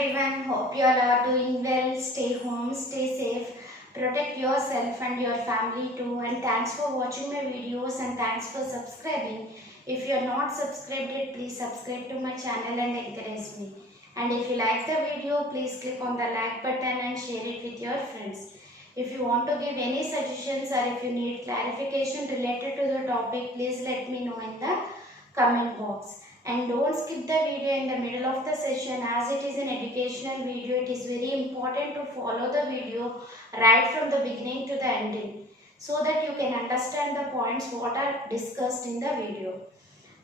everyone, hope you all are doing well. Stay home, stay safe, protect yourself and your family too. And thanks for watching my videos and thanks for subscribing. If you are not subscribed yet, please subscribe to my channel and encourage me. And if you like the video, please click on the like button and share it with your friends. If you want to give any suggestions or if you need clarification related to the topic, please let me know in the comment box. And don't skip the video in the middle of the session, as it is an educational video. It is very important to follow the video right from the beginning to the ending so that you can understand the points what are discussed in the video.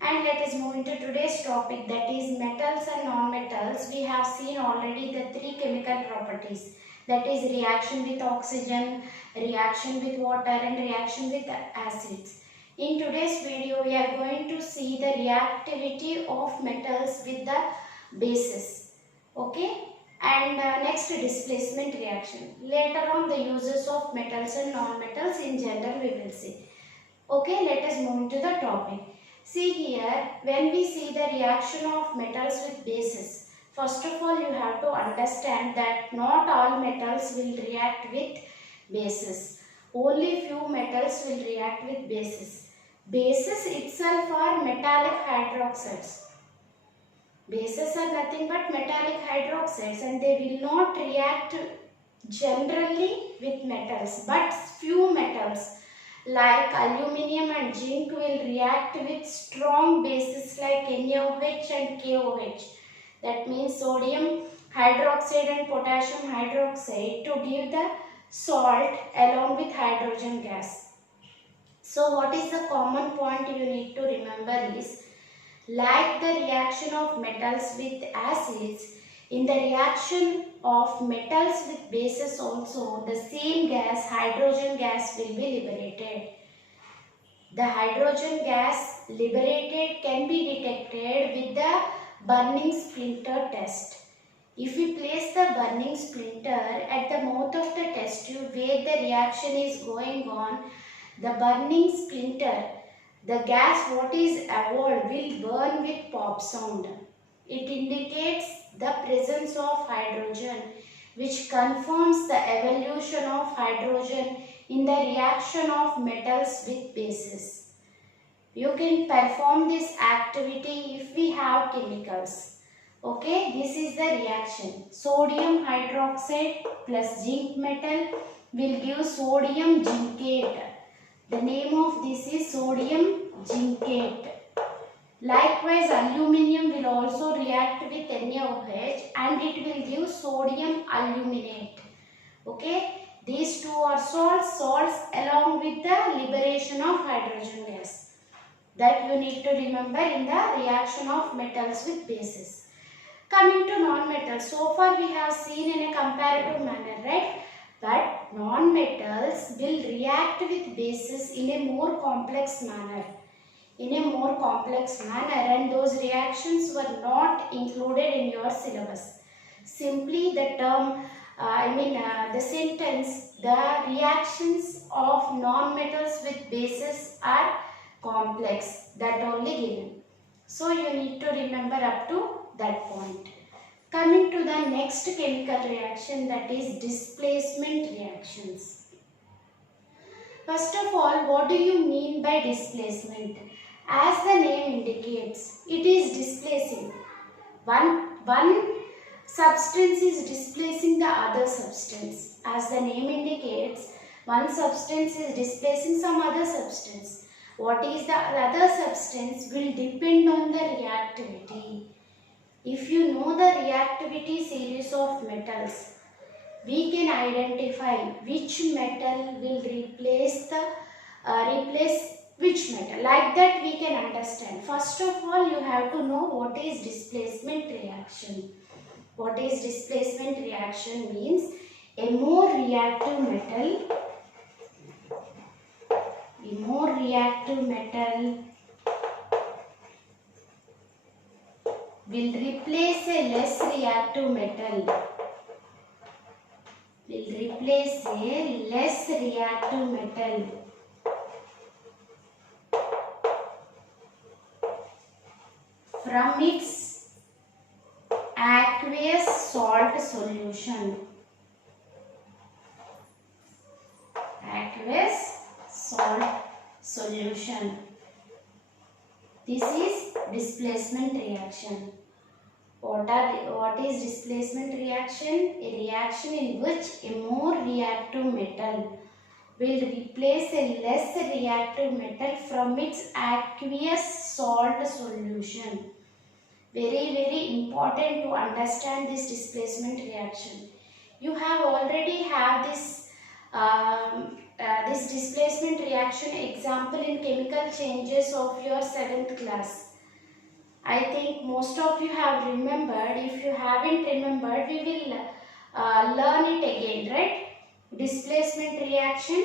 And let us move into today's topic, that is metals and non-metals. We have seen already the three chemical properties, that is reaction with oxygen, reaction with water and reaction with acids. In today's video, we are going to see the reactivity of metals with the bases. Okay? And next, displacement reaction. Later on, the uses of metals and non-metals in general we will see. Okay, let us move into the topic. See here, when we see the reaction of metals with bases, first of all you have to understand that not all metals will react with bases. Only few metals will react with bases. Bases itself are metallic hydroxides. Bases are nothing but metallic hydroxides and they will not react generally with metals, but few metals like aluminium and zinc will react with strong bases like NaOH and KOH. That means sodium hydroxide and potassium hydroxide to give the salt along with hydrogen gas. So what is the common point you need to remember is, like the reaction of metals with acids, in the reaction of metals with bases also, the same gas, hydrogen gas, will be liberated. The hydrogen gas liberated can be detected with the burning splinter test. If we place the burning splinter at the mouth of the test tube where the reaction is going on, the burning splinter, the gas what is evolved will burn with pop sound. It indicates the presence of hydrogen, which confirms the evolution of hydrogen in the reaction of metals with bases. You can perform this activity if we have chemicals. Okay, this is the reaction. Sodium hydroxide plus zinc metal will give sodium zincate. The name of this is sodium zincate. Likewise, aluminium will also react with NaOH and it will give sodium aluminate. Okay, these two are salts along with the liberation of hydrogen gas. That you need to remember in the reaction of metals with bases. Coming to non-metals, so far we have seen in a comparative manner, right? But non-metals will react with bases in a more complex manner. And those reactions were not included in your syllabus. Simply the term, the sentence, the reactions of non-metals with bases are complex, that only given. So you need to remember up to that point. Coming to the next chemical reaction, that is displacement reactions. First of all, what do you mean by displacement? As the name indicates, it is displacing. One substance is displacing the other substance. As the name indicates, one substance is displacing some other substance. What is the other substance will depend on the reactivity. If you know the reactivity series of metals, we can identify which metal will replace which metal. Like that we can understand. First of all, you have to know what is displacement reaction. What is displacement reaction means, a more reactive metal will replace a less reactive metal. From its aqueous salt solution. Aqueous salt solution. This is displacement reaction. What is displacement reaction? A reaction in which a more reactive metal will replace a less reactive metal from its aqueous salt solution. Very important to understand this displacement reaction. You have already have this displacement reaction example in chemical changes of your 7th class. I think most of you have remembered. If you haven't remembered, we will learn it again, right? Displacement reaction,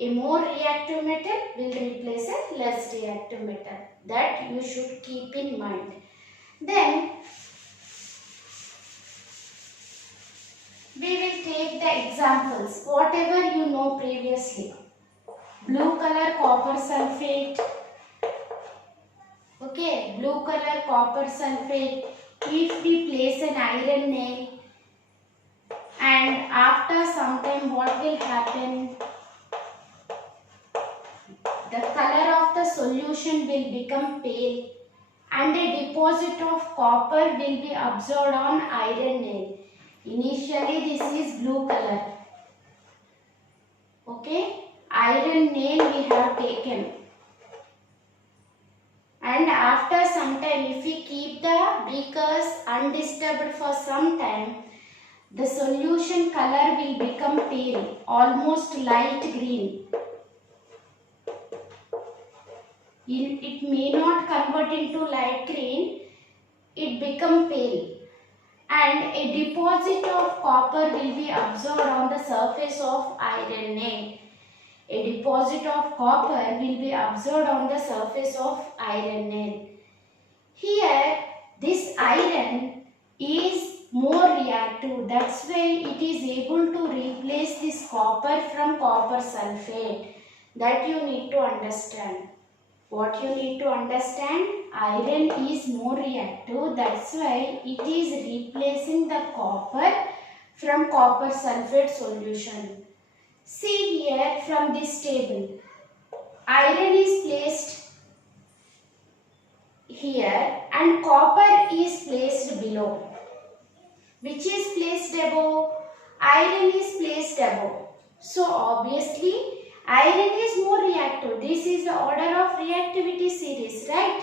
a more reactive metal will replace a less reactive metal. That you should keep in mind. Then we will take the examples, whatever you know previously. Blue color copper sulfate. Okay, blue color copper sulfate. If we place an iron nail, and after some time what will happen? The color of the solution will become pale and a deposit of copper will be absorbed on iron nail. Initially this is blue color. Okay, iron nail we have taken. And after some time, if we keep the beakers undisturbed for some time, the solution color will become pale, almost light green. It may not convert into light green, it become pale. And a deposit of copper will be absorbed on the surface of iron nail. A deposit of copper will be absorbed on the surface of iron nail. Here, this iron is more reactive. That's why it is able to replace this copper from copper sulfate. That you need to understand. What you need to understand? Iron is more reactive. That's why it is replacing the copper from copper sulfate solution. See here from this table, iron is placed here and copper is placed below. Which is placed above? Iron is placed above. So obviously iron is more reactive. This is the order of reactivity series, right?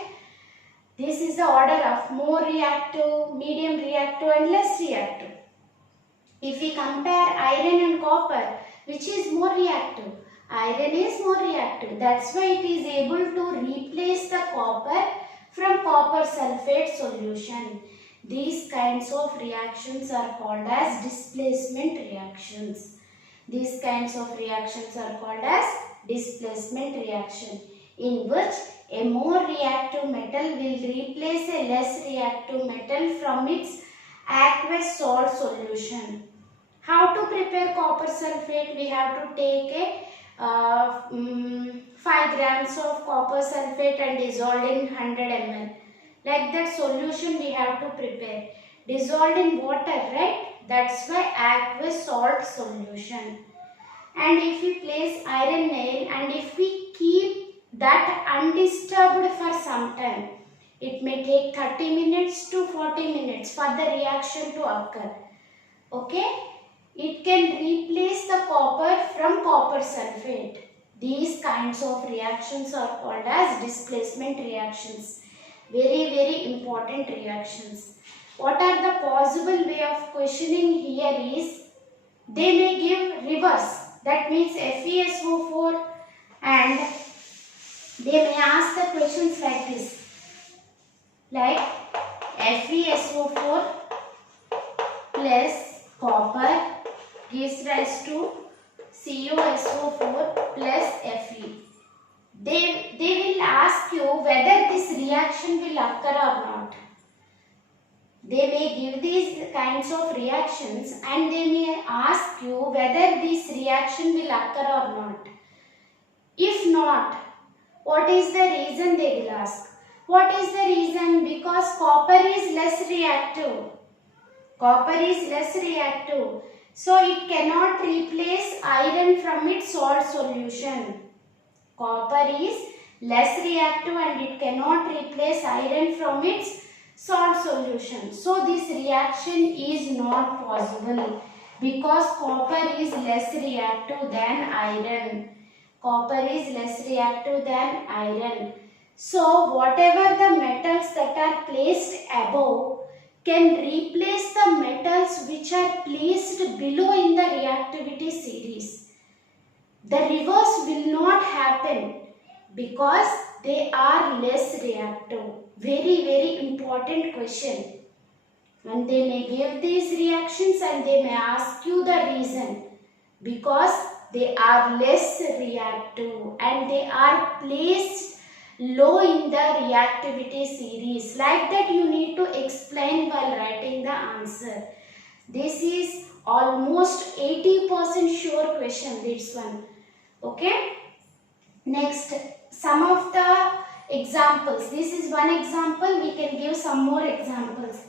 This is the order of more reactive, medium reactive and less reactive. If we compare iron and copper, which is more reactive? Iron is more reactive. That's why it is able to replace the copper from copper sulfate solution. These kinds of reactions are called as displacement reactions. These kinds of reactions are called as displacement reaction, in which a more reactive metal will replace a less reactive metal from its aqueous salt solution. How to prepare copper sulfate? We have to take a 5 grams of copper sulfate and dissolved in 100 ml. Like that solution we have to prepare. Dissolved in water, right? That's why aqueous salt solution. And if we place iron nail and if we keep that undisturbed for some time, it may take 30 minutes to 40 minutes for the reaction to occur. Okay? It can replace the copper from copper sulfate. These kinds of reactions are called as displacement reactions. Very important reactions. What are the possible way of questioning here is, they may give reverse. That means FeSO4 and they may ask the questions like this. Like FeSO4 plus copper gives rise to CuSO4 plus Fe. They will ask you whether this reaction will occur or not. They may give these kinds of reactions and they may ask you whether this reaction will occur or not. If not, what is the reason they will ask? What is the reason? Because copper is less reactive. Copper is less reactive, so it cannot replace iron from its salt solution. Copper is less reactive and it cannot replace iron from its salt solution. So this reaction is not possible because copper is less reactive than iron. Copper is less reactive than iron. So whatever the metals that are placed above can replace the metals which are placed below in the reactivity series. The reverse will not happen because they are less reactive. Very important question. And they may give these reactions and they may ask you the reason. Because they are less reactive and they are placed low in the reactivity series. Like that you need to explain while writing the answer. This is almost 80% sure question, this one. Okay. Next, some of the examples. This is one example. We can give some more examples.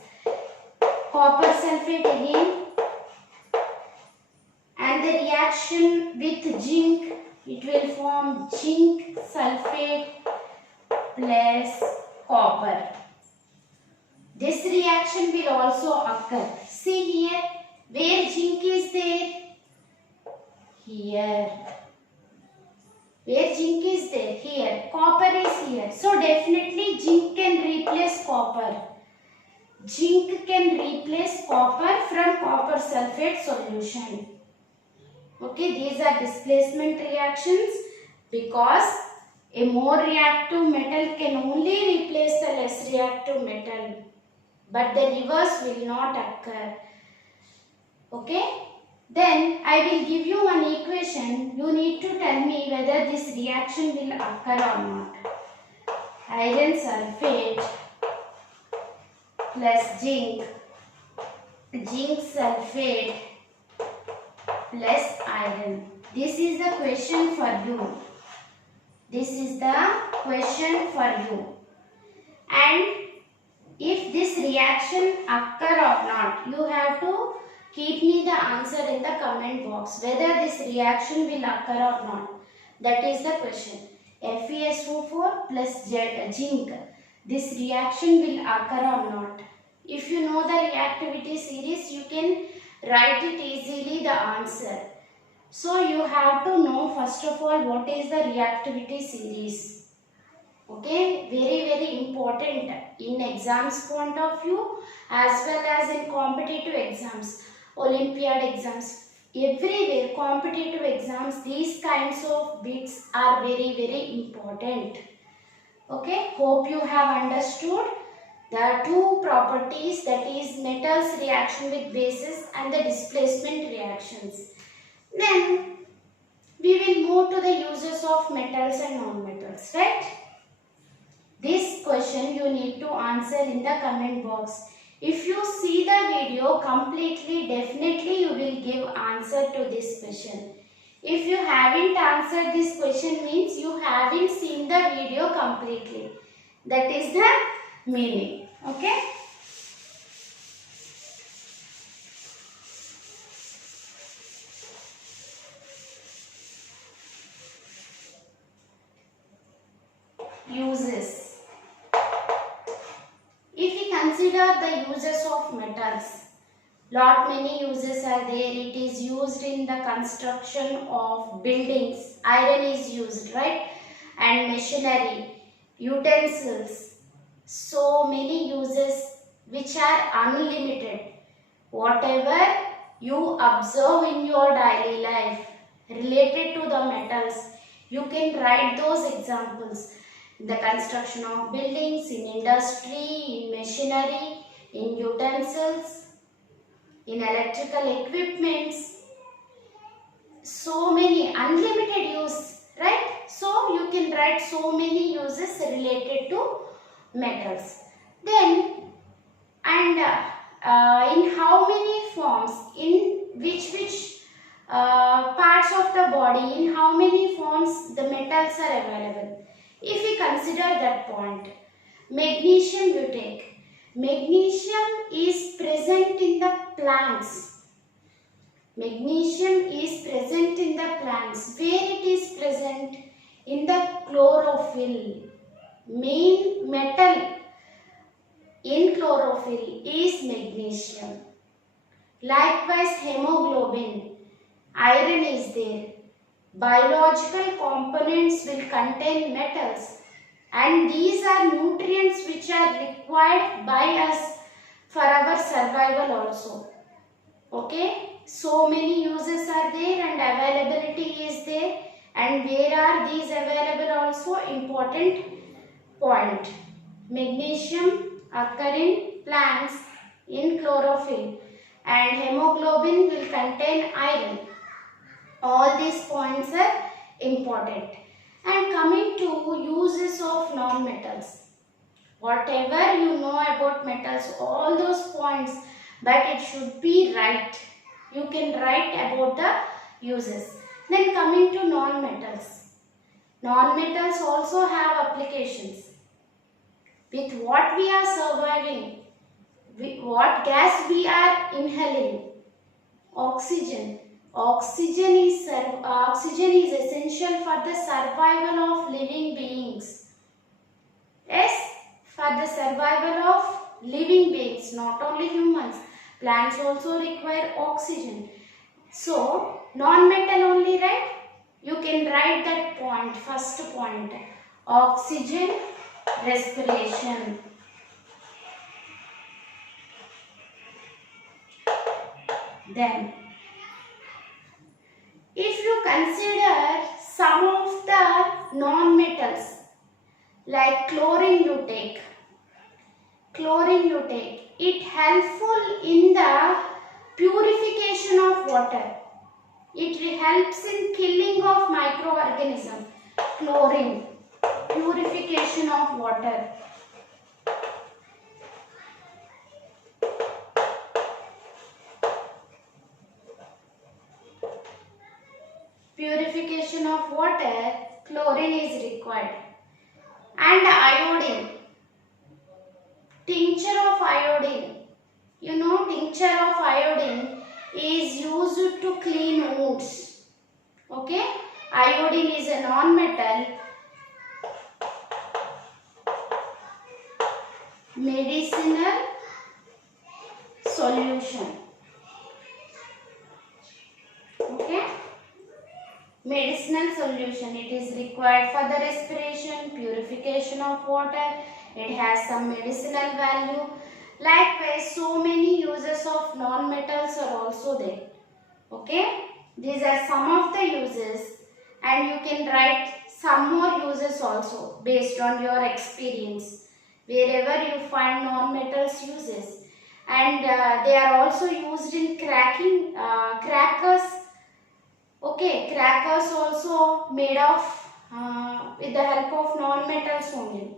Copper sulfate again. And the reaction with zinc, it will form zinc sulfate plus copper. This reaction will also occur. See here, where zinc is there? Here. Where zinc is there? Here. Copper is here. So definitely zinc can replace copper. Zinc can replace copper from copper sulfate solution. Okay, these are displacement reactions because a more reactive metal can only replace the less reactive metal. But the reverse will not occur. Okay. Then I will give you one equation. You need to tell me whether this reaction will occur or not. Iron sulfate plus zinc sulfate plus iron. This is the question for you. This is the question for you. And if this reaction occur or not, you have to keep me the answer in the comment box whether this reaction will occur or not. That is the question. FeSO4 plus zinc. This reaction will occur or not. If you know the reactivity series, you can write it easily the answer. So you have to know first of all what is the reactivity series. Okay, very important in exams point of view as well as in competitive exams. Olympiad exams, everywhere competitive exams, these kinds of bits are very important. Okay, hope you have understood the two properties, that is metals reaction with bases and the displacement reactions. Then we will move to the uses of metals and non-metals, right? This question you need to answer in the comment box. If you see the video completely, definitely you will give answer to this question. If you haven't answered this question, means you haven't seen the video completely. That is the meaning. Okay. Uses. If we consider the uses of metals, lot many uses are there. It is used in the construction of buildings. Iron is used, right? And machinery, utensils. So many uses which are unlimited. Whatever you observe in your daily life related to the metals, you can write those examples. The construction of buildings, in industry, in machinery, in utensils, in electrical equipments. So many unlimited use, right? So you can write so many uses related to metals. Then, and in how many forms, in which parts of the body, in how many forms the metals are available. If we consider that point, magnesium butane. Magnesium is present in the plants. Magnesium is present in the plants. Where it is present? In the chlorophyll. Main metal in chlorophyll is magnesium. Likewise, hemoglobin. Iron is there. Biological components will contain metals, and these are nutrients which are required by us for our survival also. Okay, so many uses are there and availability is there, and where are these available also? Important point. Magnesium occur in plants in chlorophyll, and hemoglobin will contain iron. All these points are important. And coming to uses of non-metals. Whatever you know about metals, all those points, but it should be right. You can write about the uses. Then coming to non-metals. Non-metals also have applications. With what we are surviving, what gas we are inhaling? Oxygen. Oxygen is essential for the survival of living beings. Yes, for the survival of living beings, not only humans. Plants also require oxygen. So, non-metal only, right? You can write that point, first point. Oxygen respiration. Then, if you consider some of the non-metals like chlorine you take, it helpful in the purification of water. It helps in killing of microorganisms. Chlorine, purification of water. Purification of water, chlorine is required. And iodine, tincture of iodine. You know, tincture of iodine is used to clean wounds. Okay, iodine is a non-metal. Medicinal solution. Okay, medicinal solution. It is required for the respiration, purification of water. It has some medicinal value. Likewise, so many uses of non-metals are also there. Okay, these are some of the uses, and you can write some more uses also based on your experience wherever you find non-metals uses. And they are also used in cracking crackers. Okay, crackers also made of with the help of non-metals only.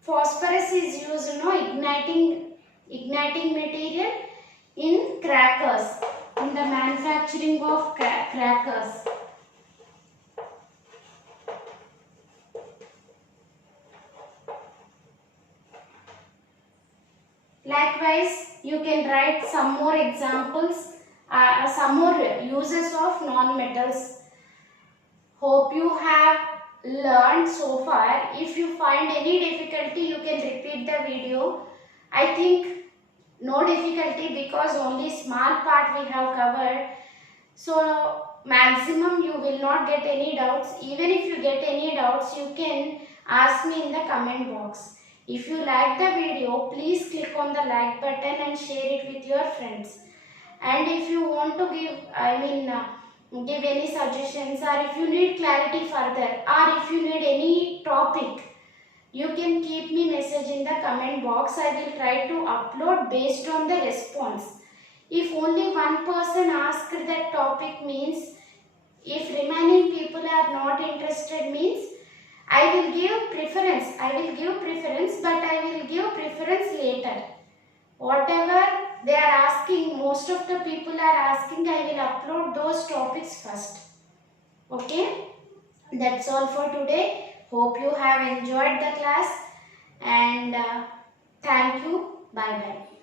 Phosphorus is used, igniting material in crackers, in the manufacturing of crackers. Likewise, you can write some more examples, some more uses of non-metals. Hope you have learned so far. If you find any difficulty, you can repeat the video. I think no difficulty, because only small part we have covered. So maximum you will not get any doubts. Even if you get any doubts, you can ask me in the comment box. If you like the video, please click on the like button and share it with your friends. And if you want to give any suggestions, or if you need clarity further, or if you need any topic, you can keep me message in the comment box. I will try to upload based on the response. If only one person asked that topic, means if remaining people are not interested, means I will give preference. But I will give preference later. Whatever they are asking, most of the people are asking, I will upload those topics first. Okay, that's all for today. Hope you have enjoyed the class, and Thank you. Bye bye.